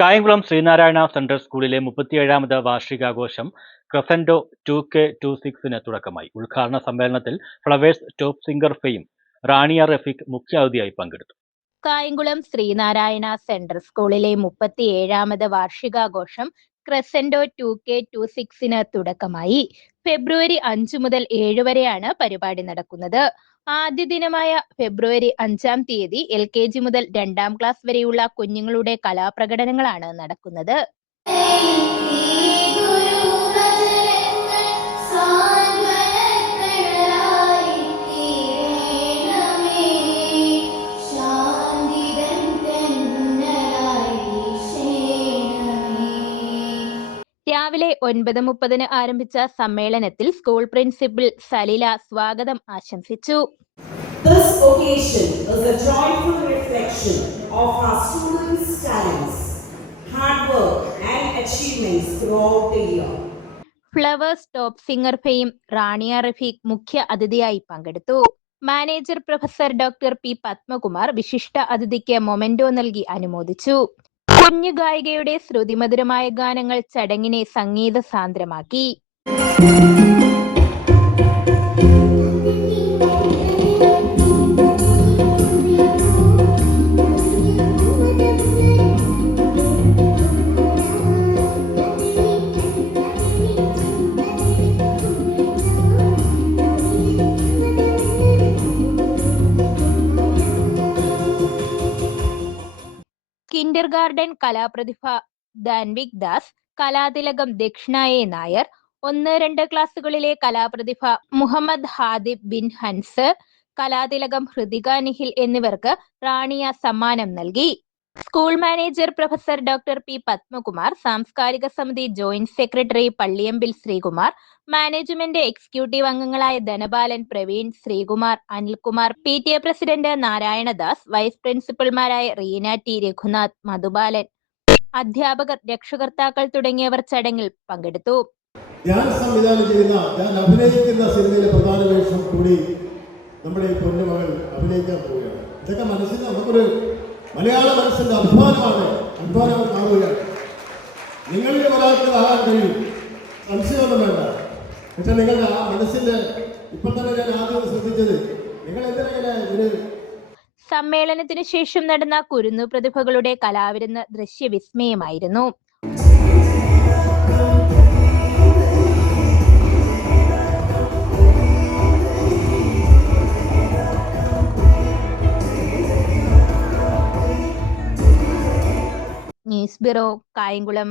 Kayamkulam Sreenarayana central സ്കൂളിലെ 37ാമത് വാർഷികാഘോഷം crescendo 2K26 തുടക്കമായി. ഉദ്ഘാടന സമ്മേളനത്തിൽ flowers top singer fame Rania Rafeeq മുഖ്യാതിഥിയായി പങ്കെടുത്തു. കായംകുളം ശ്രീനാരായണ സെൻട്രൽ സ്കൂളിലെ 37ാമത് വാർഷികാഘോഷം ക്രസൻഡോ 2K26 തുടക്കമായി. ഫെബ്രുവരി 5 മുതൽ 7 വരെയാണ് പരിപാടി നടക്കുന്നത്. ആദ്യ ദിനമായ ഫെബ്രുവരി 5-ാം തീയതി LKG മുതൽ 2ാം ക്ലാസ് വരെയുള്ള കുഞ്ഞുങ്ങളുടെ കലാപ്രകടനങ്ങളാണ് നടക്കുന്നത്. രാവിലെ 9:30 ആരംഭിച്ച സമ്മേളനത്തിൽ സ്കൂൾ പ്രിൻസിപ്പൽ സലില സ്വാഗതം ആശംസിച്ചു. This occasion is a joyful reflection of our students' talents, hard work and achievements throughout the year. Flowers top singer fame Rania Rafeeq മുഖ്യ അതിഥിയായി പങ്കെടുത്തു. Manager professor doctor P Padmakumar വിശിഷ്ട അതിഥിക്ക് മൊമെന്റോ നൽകി അനുമോദിച്ചു. കുഞ്ഞു ഗായികയുടെ ശ്രുതിമധുരമായ ഗാനങ്ങൾ ചടങ്ങിനെ സംഗീത സാന്ദ്രമാക്കി. കിൻഡർ ഗാർഡൻ കലാപ്രതിഭ ധാൻവിക് ദാസ്, കലാതിലകം ദക്ഷിണ എ നായർ, 1-2 ക്ലാസുകളിലെ കലാപ്രതിഭ മുഹമ്മദ് ഹാദിബ് ബിൻ ഹൻസ്, കലാതിലകം ഹൃതിക നിഖിൽ എന്നിവർക്ക് റാണിയ സമ്മാനം നൽകി. School manager professor doctor P Padmakumar, സാംസ്കാരിക സമിതി joint secretary Palliyambil Sreekumar, management executive അംഗങ്ങളായ Dhanapalan, Praveen, Sreekumar, Anilkumar, PTA president Narayanadas, vice പ്രിൻസിപ്പൽമാരായ റീന ടി, രഘുനാഥ്, മധുബാലൻ, അധ്യാപകർ, രക്ഷകർത്താക്കൾ തുടങ്ങിയവർ ചടങ്ങിൽ പങ്കെടുത്തു. ഞാൻ സംവിധാനം ചെയ്യുന്ന, ഞാൻ അഭിനയിക്കുന്ന സിനിമയിലെ പ്രധാന വേഷം കൂടി നമ്മുടെ ഈ പൊന്നുമകൾ അഭിനയിക്കാൻ പോവുകയാണ്. ഇതൊക്കെ മനസ്സിൽ നമുക്കൊരു മലയാള മനസ്സിന്റെ അഭിമാനമാണ്, അഭിമാനം കാണുകയാണ്. നിങ്ങളിൽ ഒരാൾക്ക് ആകാൻ കഴിയും, സംശയമൊന്നും വേണ്ട. പക്ഷെ നിങ്ങളുടെ ആ മനസ്സിന്റെ ഇപ്പം തന്നെ ഞാൻ ആദ്യം ശ്രദ്ധിച്ചത് നിങ്ങൾ എന്തിനാ ഒരു സമ്മേളനത്തിന് ശേഷം നടന്ന കുരുന്നു പ്രതിഭകളുടെ കലാവിരുന്ന് ദൃശ്യവിസ്മയമായിരുന്നു. News bureau, Kayamkulam.